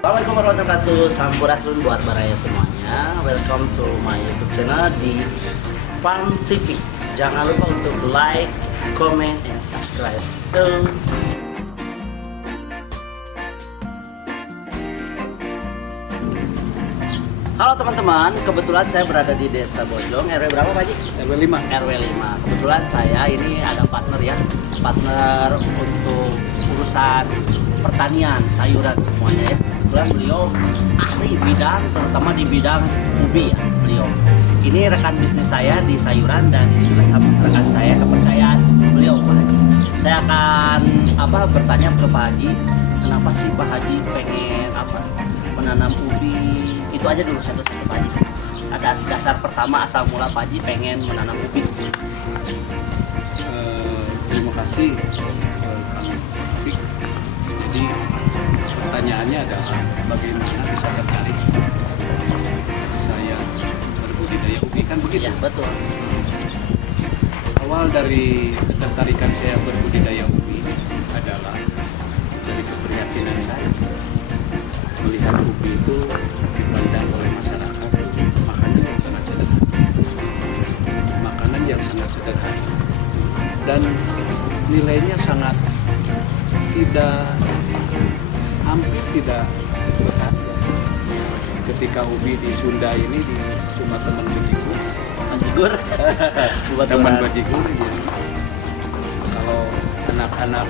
Assalamualaikum warahmatullahi wabarakatuh. Sampurasun buat baraya semuanya. Welcome to my YouTube channel di Farm TV. Jangan lupa untuk like, comment, and subscribe. Halo teman-teman, kebetulan saya berada di Desa Bojong, RW berapa Pak Haji? RW 5. RW 5. Kebetulan saya ini ada partner ya, partner untuk urusan pertanian, sayuran semuanya ya. Kebetulan beliau ahli bidang, terutama di bidang ubi ya beliau. Ini rekan bisnis saya di sayuran dan ini juga sama rekan saya kepercayaan beliau Pak Haji. Saya akan bertanya ke Pak Haji, kenapa sih Pak Haji pengen menanam ubi? Itu aja dulu satu-satu Pak Haji. Ada dasar pertama asal mula Pak Haji pengen menanam ubi. Terima kasih Kang Taufik. Jadi pertanyaannya adalah bagaimana bisa tertarik saya berbudidaya ubi, kan begitu? Ya betul. Awal dari ketertarikan saya berbudidaya ubi adalah dari keprihatinan saya melihat ubi itu dipandang oleh masyarakat makanan yang sangat sederhana dan nilainya sangat hampir tidak berharga. Ketika ubi di Sunda ini cuma teman bajigur teman bajigur ya. Kalau anak-anak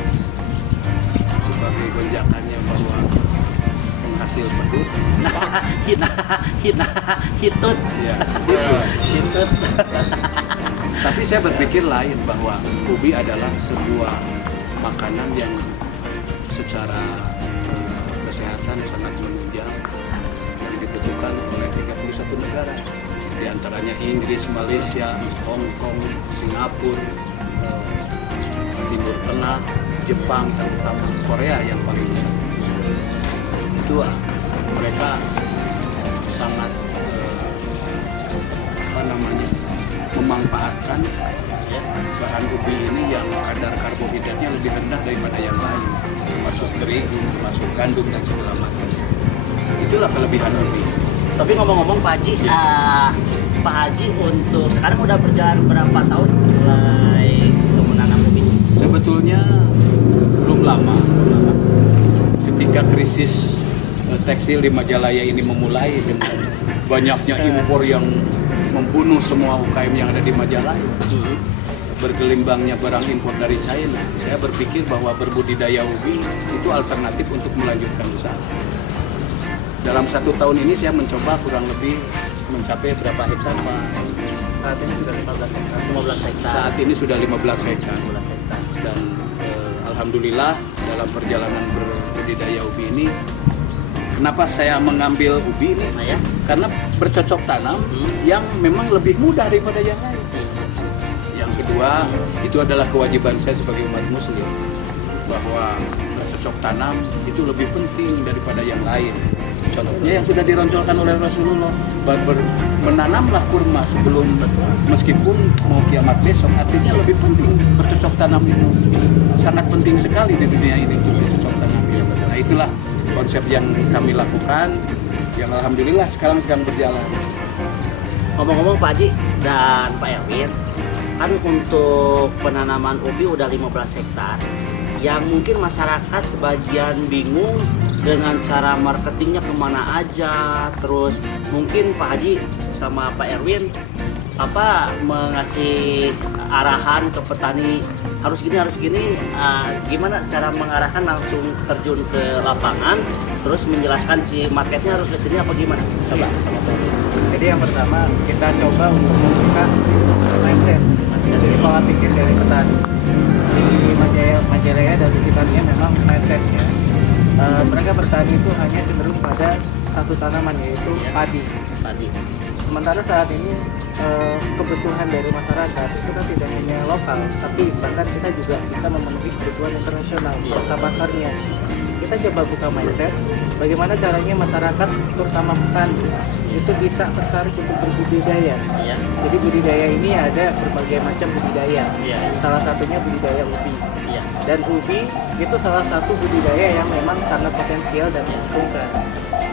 sebagai gonjakannya bahwa penghasil pedut hitut ya, hitut. Tapi saya berpikir lain, bahwa ubi adalah sebuah makanan yang secara kesehatan sangat menunjang dan dibutuhkan oleh 31 negara, di antaranya Inggris, Malaysia, Hong Kong, Singapura, Timur Tengah, Jepang, terutama Korea yang paling besar. Itu mereka sangat memanfaatkan bahan ubi ini yang kadar karbohidratnya lebih rendah daripada yang lain, termasuk terigu, termasuk gandum dan segala macam. Itulah kelebihan ubi. Tapi ngomong-ngomong Pak Haji, Pak Haji untuk sekarang udah berjalan berapa tahun mulai menanam ubi? Sebetulnya belum lama. Ketika krisis tekstil di Majalaya ini memulai dengan banyaknya impor yang membunuh semua UKM yang ada di Majalaya, bergelimbangnya barang impor dari China, saya berpikir bahwa berbudidaya ubi itu alternatif untuk melanjutkan usaha. Dalam 1 tahun ini saya mencoba kurang lebih mencapai berapa hektar Pak? Saat ini sudah 15 hektar. Saat ini sudah 15 hektar. 15 hektar. Dan alhamdulillah dalam perjalanan berbudidaya ubi ini, kenapa saya mengambil ubi ini? Nah, ya? Karena bercocok tanam yang memang lebih mudah daripada yang lain. Yang kedua, itu adalah kewajiban saya sebagai umat muslim, bahwa bercocok tanam itu lebih penting daripada yang lain. Contohnya yang sudah dironcolkan oleh Rasulullah, menanamlah kurma sebelum, meskipun mau kiamat besok. Artinya lebih penting bercocok tanam itu. Sangat penting sekali di dunia ini bercocok tanam. Nah, itulah konsep yang kami lakukan, yang alhamdulillah sekarang sedang berjalan. Ngomong-ngomong Pak Haji dan Pak Erwin, kan untuk penanaman ubi udah 15 hektar, yang mungkin masyarakat sebagian bingung dengan cara marketingnya kemana aja. Terus mungkin Pak Haji sama Pak Erwin mengasih arahan ke petani harus gini, gimana cara mengarahkan, langsung terjun ke lapangan terus menjelaskan si marketnya harus ke sini apa gimana? Coba sama Pak Erwin. Jadi yang pertama kita coba untuk membuka mindset. Jadi pola pikir dari petani di Majalaya dan sekitarnya memang mindsetnya mereka bertani itu hanya cenderung pada satu tanaman, yaitu padi. Sementara saat ini kebutuhan dari masyarakat itu kan tidak hanya lokal, tapi bahkan kita juga bisa memenuhi kebutuhan internasional, pasar pasarnya. Kita coba buka mindset, bagaimana caranya masyarakat, terutama petani, itu bisa tertarik untuk berbudidaya. Jadi budidaya ini ada berbagai macam budidaya. Salah satunya budidaya ubi. Dan ubi itu salah satu budidaya yang memang sangat potensial dan menguntungkan.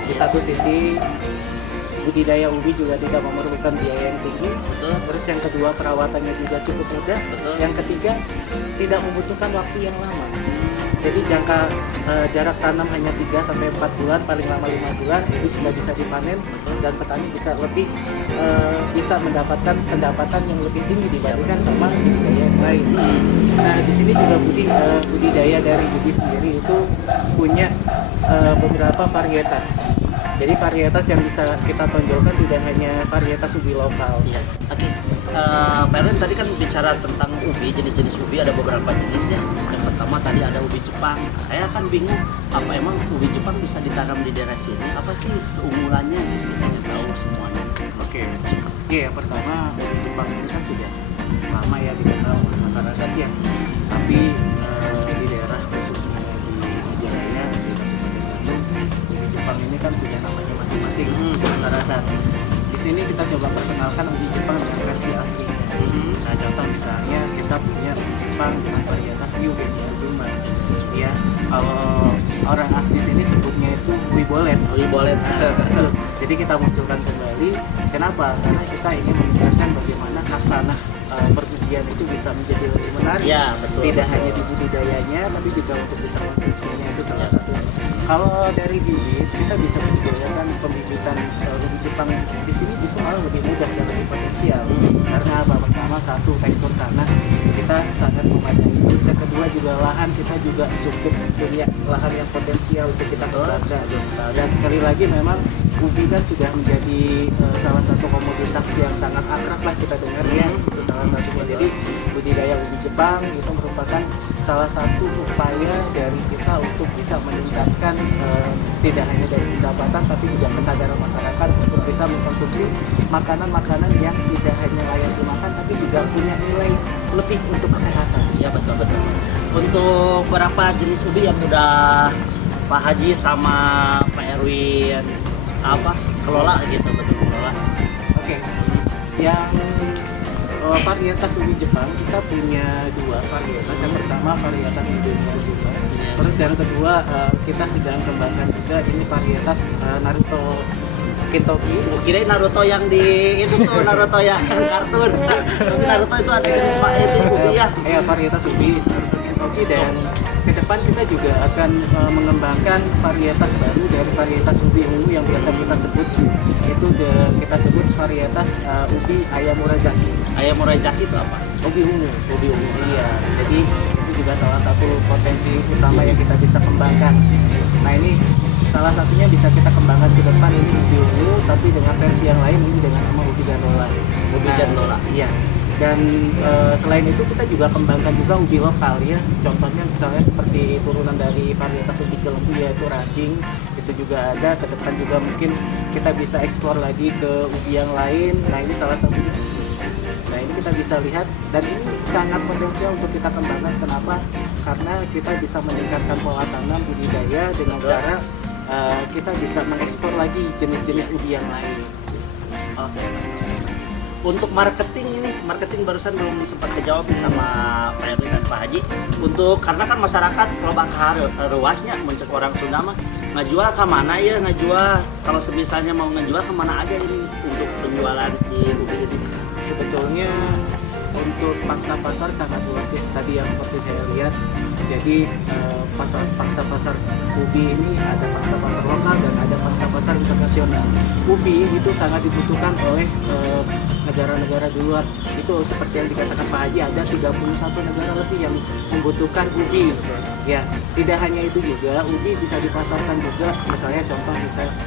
di satu sisi budidaya ubi juga tidak memerlukan biaya yang tinggi. Betul. Terus yang kedua perawatannya juga cukup mudah. Betul. Yang ketiga tidak membutuhkan waktu yang lama. Jadi jarak tanam hanya 3 sampai 4 bulan, paling lama 5 bulan itu sudah bisa dipanen dan petani bisa bisa mendapatkan pendapatan yang lebih tinggi dibandingkan sama budidaya yang lain. Nah, di sini juga budidaya dari ubi sendiri itu punya beberapa varietas. Jadi varietas yang bisa kita tonjolkan tidak hanya varietas ubi lokal. Iya. Oke. Pak Erwin tadi kan bicara tentang ubi, jenis-jenis ubi ada beberapa jenis ya. Yang pertama tadi ada ubi Jepang. Saya kan bingung, apa emang ubi Jepang bisa ditanam di daerah sini? Apa sih keunggulannya? Kita ingin tahu semuanya. Oke. Iya, yang pertama ubi Jepang ini kan sudah lama ya dikenal oleh masyarakat ya. Tapi di daerah khususnya di Majalaya, di Kabupaten Bandung, ubi Jepang ini kan punya namanya masing-masing masyarakat. Di sini kita coba perkenalkan ubi Jepang dengan versi aslinya. Nah, contoh misalnya kita punya ubi Jepang dengan varietas Eugenia Zuma. Ya, kalau orang asli sini sebutnya itu ubi bolet. Ubi bolet. Jadi kita munculkan kembali. Kenapa? Karena kita ingin menunjukkan bagaimana khasanah perbudian itu bisa menjadi lebih menarik. Ya, betul. Tidak hanya di budidayanya, tapi juga untuk bisa konsumsinya itu salah satu. Kalau dari bibit, kita bisa membudidayakan pembibitan ubi Jepang di sini bisa malah lebih mudah dan lebih potensial. Karena apa? Pertama, satu, tekstur tanah kita sangat memadai. Terus yang kedua juga lahan kita juga cukup punya lahan yang potensial untuk kita kembangkan. Dan sekali lagi memang ubi kan sudah menjadi salah satu komoditas yang sangat akrab lah kita dengar ya. Itu salah satunya. Jadi budidaya ubi Jepang itu merupakan salah satu upaya dari kita untuk bisa meningkatkan tidak hanya dari pendapatan tapi juga kesadaran masyarakat untuk bisa mengkonsumsi makanan-makanan yang tidak hanya layak dimakan tapi juga punya nilai lebih untuk kesehatan. Iya, betul. Untuk berapa jenis ubi yang udah Pak Haji sama Pak Erwin kelola gitu, betul kelola. Oke. Yang varietas ubi Jepang kita punya 2 varietas. Yang pertama varietas Eugenia Zuma. Terus yang kedua kita sedang kembangkan juga ini varietas Naruto Kintoki. Kirain Naruto yang di itu tuh Naruto yang kartun. Tapi Naruto itu ada jenis Pak itu ubi ya. Varietas ubi Naruto Kintoki dan ke depan kita juga akan mengembangkan varietas baru dari varietas ubi ungu yang biasa kita sebut itu kita sebut varietas ubi Ayamurazaki. Ayamurazaki itu apa? Ubi ungu. Iya. Jadi itu juga salah satu potensi utama yang kita bisa kembangkan. Nah, ini salah satunya bisa kita kembangkan ke depan ini ubi ungu tapi dengan versi yang lain ini dengan nama ubi gandola. Ubi gandola. Iya. Dan selain itu kita juga kembangkan juga ubi lokal ya. Contohnya misalnya seperti turunan dari varietas ubi Cilembu yaitu rajing. Itu juga ada. Ke depan juga mungkin kita bisa eksplor lagi ke ubi yang lain. Nah, ini salah satunya. Nah, ini kita bisa lihat dan ini sangat potensial untuk kita kembangkan. Kenapa? Karena kita bisa meningkatkan pola tanam budidaya dengan cara kita bisa mengekspor lagi jenis-jenis ubi yang lain. Oke. Untuk marketing barusan belum sempat kejawab nih sama Pak Erwin dan Pak Haji. Karena kan masyarakat loba ruasnya mencek orang Sunda mah ngajual ke mana ya ngajual. Kalau semisalnya mau ngajual ke mana aja ini untuk penjualan si ubi ini. Sebetulnya untuk pangsa pasar sangat luas ya. Tadi yang seperti saya lihat. Jadi pangsa pasar ubi ini ada pangsa pasar lokal dan ada pangsa pasar internasional. Ubi itu sangat dibutuhkan oleh negara-negara di luar. Itu seperti yang dikatakan Pak Haji, ada 31 negara lebih yang membutuhkan ubi. Ya, tidak hanya itu juga, ubi bisa dipasarkan juga. Misalnya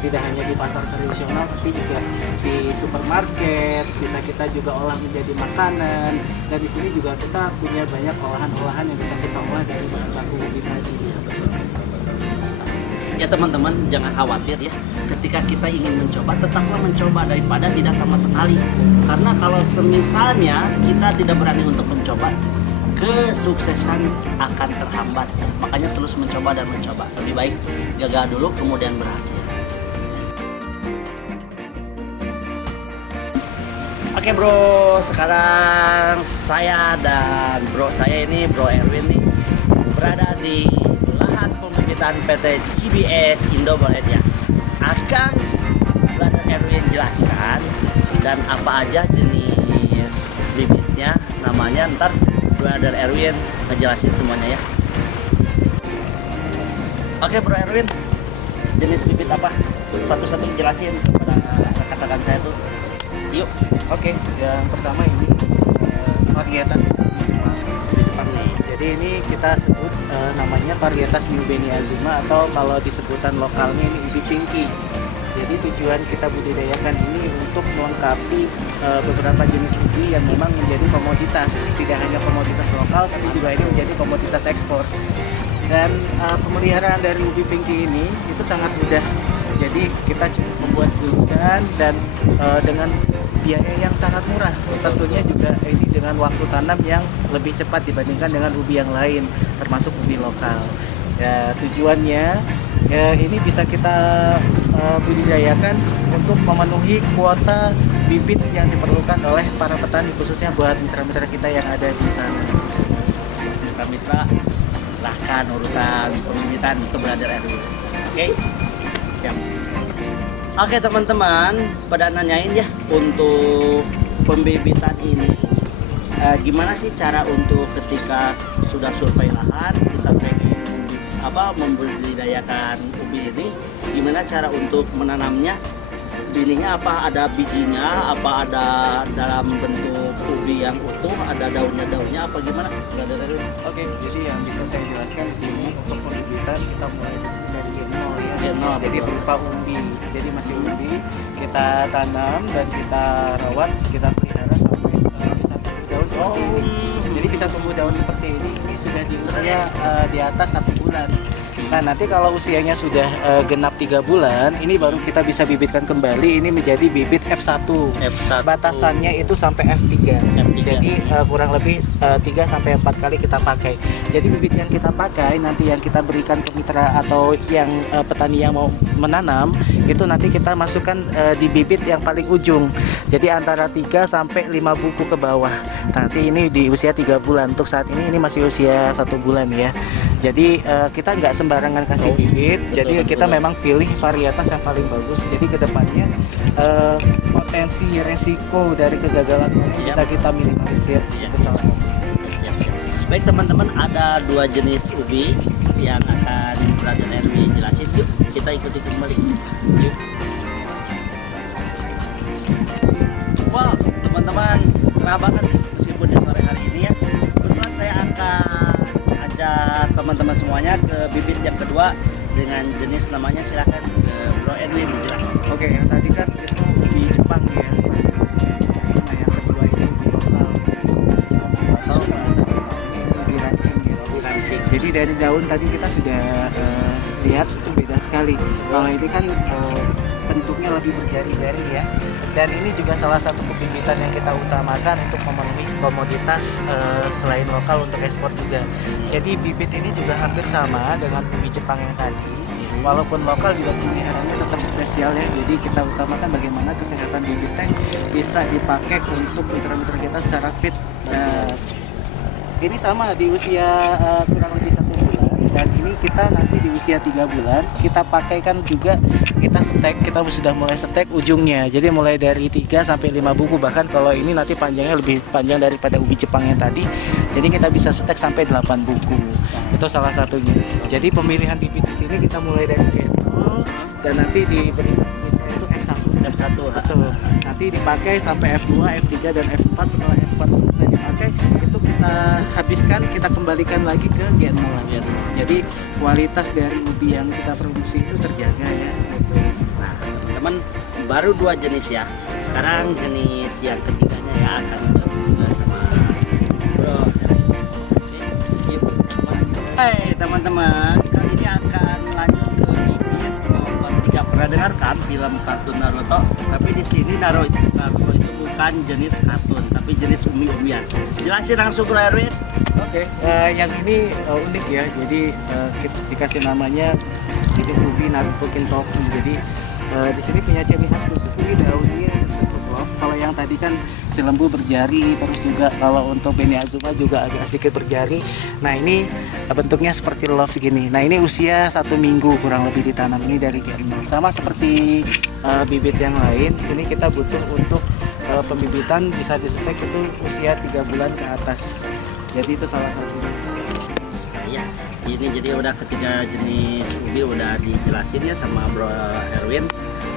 tidak hanya di pasar tradisional, tapi juga di supermarket. Bisa kita juga olah menjadi makanan. Dan di sini juga kita punya banyak olahan-olahan yang bisa kita olah dari bahan baku ubi tadi. Ya teman-teman, jangan khawatir ya. Ketika kita ingin mencoba, tetaplah mencoba daripada tidak sama sekali. Karena kalau semisalnya kita tidak berani untuk mencoba, kesuksesan akan terhambat. Makanya terus mencoba dan mencoba. Lebih baik gagal dulu kemudian berhasil. Oke bro, sekarang saya dan bro saya ini, bro Erwin nih, berada di lahan pembibitan PT GBS Indo Bolet ya. akan Brother Erwin jelaskan dan apa aja jenis bibitnya, namanya ntar Brother Erwin ngejelasin semuanya ya. Oke Bro Erwin, jenis bibit apa? Satu-satu jelasin kepada rekan-rekan saya tuh. Yuk. Oke, yang pertama ini varietas Di depan nih. Jadi ini kita sebut namanya varietas New Beni Azuma, atau kalau disebutan lokalnya ini ubi pinky. Jadi tujuan kita budidayakan ini untuk melengkapi beberapa jenis ubi yang memang menjadi komoditas, tidak hanya komoditas lokal tapi juga ini menjadi komoditas ekspor. Dan pemeliharaan dari ubi pinky ini itu sangat mudah. Jadi kita cukup membuat bibit dan dengan biaya yang sangat murah. Tentunya juga ini dengan waktu tanam yang lebih cepat dibandingkan dengan ubi yang lain, termasuk ubi lokal. Ya, tujuannya ya, ini bisa kita budidayakan untuk memenuhi kuota bibit yang diperlukan oleh para petani, khususnya buat mitra-mitra kita yang ada di sana. Mitra-mitra, silahkan urusan pembibitan ke Brother Erwin. Oke? Siap. Oke teman-teman, pada nanyain ya untuk pembibitan ini gimana sih cara untuk ketika sudah survei lahan kita pengen membudidayakan ubi ini, gimana cara untuk menanamnya? Pilihnya apa, ada bijinya, apa ada dalam bentuk ubi yang utuh, ada daunnya apa gimana? Oke, jadi yang bisa saya jelaskan di sini untuk pembibitan kita mulai dari nol ya. Nol, Jadi betul. berupa umbi. Jadi masih umbi, kita tanam dan kita rawat, kita pelihara sampai bisa tumbuh daun seperti ini. Jadi bisa tumbuh daun seperti ini sudah di usia di atas 1 bulan. Nah, nanti kalau usianya sudah genap 3 bulan, ini baru kita bisa bibitkan kembali. Ini menjadi bibit F1. F1. Batasannya itu sampai F3. F3. Jadi kurang lebih 3 sampai 4 kali kita pakai. Jadi bibit yang kita pakai nanti yang kita berikan ke mitra atau yang petani yang mau menanam, itu nanti kita masukkan di bibit yang paling ujung. Jadi antara 3 sampai 5 buku ke bawah. Nanti ini di usia 3 bulan. Untuk saat ini masih usia 1 bulan ya. Jadi kita nggak sembarangan kasih bibit. Jadi kita memang pilih varietas yang paling bagus. Jadi kedepannya potensi resiko dari kegagalan ini bisa kita minimalisir. Iya. Itu salah satu. Siap. Baik teman-teman, ada 2 jenis ubi yang akan Brother Erwin jelasin. Yuk kita ikuti kembali. Yuk. Wow teman-teman, cerah banget meskipun di sore hari ini ya. Kebetulan saya akan ajak teman-teman semuanya ke bibit yang kedua dengan jenis namanya, silahkan Bro Erwin jelaskan. Oke, yang tadi kan itu di Jepang ya. Nah, yang kedua ini di lokal. Atau bahasa Jepangnya itu di rancing gitu. Rancing. Jadi dari daun tadi kita sudah lihat itu beda sekali. Kalau ini kan bentuknya lebih berjari-jari ya. Dan ini juga salah satu pembibitan yang kita utamakan untuk memenuhi komoditas selain lokal untuk ekspor juga. Jadi bibit ini juga hampir sama dengan ubi Jepang yang tadi. Walaupun lokal juga pemeliharaannya tetap spesial ya. Jadi kita utamakan bagaimana kesehatan bibitnya bisa dipakai untuk mitra-mitra kita secara fit. Ini sama di usia kurang lebih 1 bulan, dan ini kita nanti di usia 3 bulan kita pakaikan juga, kita setek, kita sudah mulai setek ujungnya. Jadi mulai dari 3 sampai 5 buku, bahkan kalau ini nanti panjangnya lebih panjang daripada ubi Jepang yang tadi. Jadi kita bisa setek sampai 8 buku. Itu salah satunya. Jadi pemilihan bibit di sini kita mulai dari G0 dan nanti diberikan itu F1. Betul. Nanti dipakai sampai F2, F3 dan F4. Setelah F4 selesai dipakai, itu kita habiskan, kita kembalikan lagi ke G0 lagi. Jadi kualitas dari ubi yang kita produksi itu terjaga ya. Nah, teman-teman, baru 2 jenis ya. Sekarang jenis yang ketiganya ya akan digabung juga sama Bro. Hai teman-teman, kali ini akan lanjut ke bibit nomor 3. Pernah dengar kan film kartun Naruto? Tapi di sini Naruto itu bukan jenis kartun, tapi jenis umbi-umbian. Jelasin langsung Bro Erwin. Oke, yang ini unik ya. Jadi kita dikasih namanya jadi ubi Naruto Kintoki. Jadi di sini punya ciri khas khusus, ini daunnya tertutup. Kalau yang tadi kan Cilembu berjari, terus juga kalau untuk Beni Azuma juga agak sedikit berjari. Nah ini bentuknya seperti love gini. Nah ini usia 1 minggu kurang lebih ditanam, ini dari G0. Sama seperti bibit yang lain, ini kita butuh untuk pembibitan bisa disetek itu usia 3 bulan ke atas. Jadi itu salah satunya. Ya, ini jadi udah ketiga jenis ubi udah dijelasin ya sama Bro Erwin.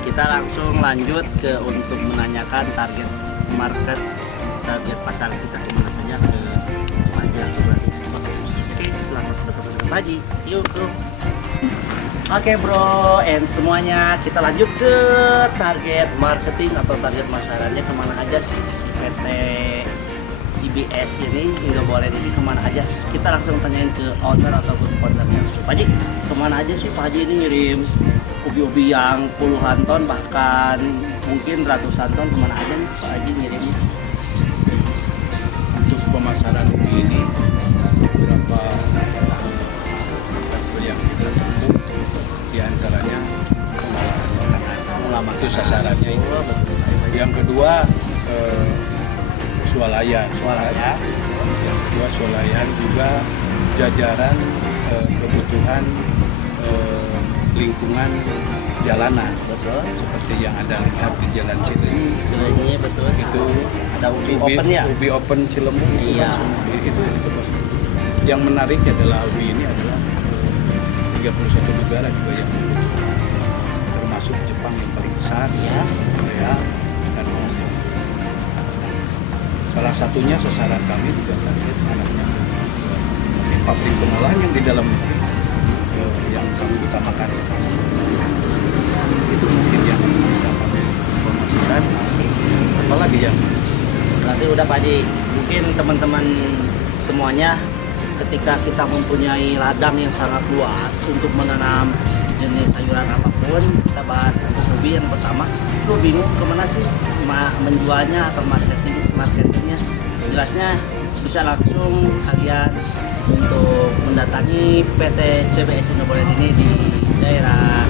Kita langsung lanjut ke untuk menanyakan target market, target pasar kita kemana saja, ke Paji atau berarti. Oke, selamat bertemu Pak Haji. Yuk, bro. Oke bro, and semuanya kita lanjut ke target marketing atau target masyarakat kemana aja sih si PT CBS ini, Indoboret ini kemana aja. Kita langsung tanyain ke owner ataupun foundernya. Pak Haji, kemana aja sih Pak Haji ini ngirim ubi-ubi yang puluhan ton bahkan mungkin ratusan ton, kemana aja nih Pak Haji ngirimnya? Untuk pemasaran ubi ini beberapa yang kita tempuh, diantaranya pengolahan makanan. Itu sasarannya itu. Oh, betul sekali. Yang kedua swalayan. Swalayan. Yang kedua swalayan juga jajaran kebutuhan lingkungan jalanan, Betul. seperti yang ada lihat di Jalan Cileunyi. Cileunyi betul. Itu ada ubi open ya. Ubi open Cilembu. Iya. Itu yang menarik adalah ubi ini adalah 31 negara juga yang termasuk Jepang yang paling besar, Iya. Korea dan Hong Kong. Salah satunya sasaran kami juga target anaknya pabrik pengolahan yang di dalam negeri yang kami utamakan sekarang. Itu mungkin yang bisa kami informasikan. Apalagi yang Berarti udah Pak Haji, mungkin teman-teman semuanya ketika kita mempunyai ladang yang sangat luas untuk menanam jenis sayuran apapun, kita bahas untuk ubi yang pertama. Lu bingung kemana sih menjualnya atau marketingnya? Jelasnya bisa langsung kalian untuk mendatangi PT CBS Indoboret ini di daerah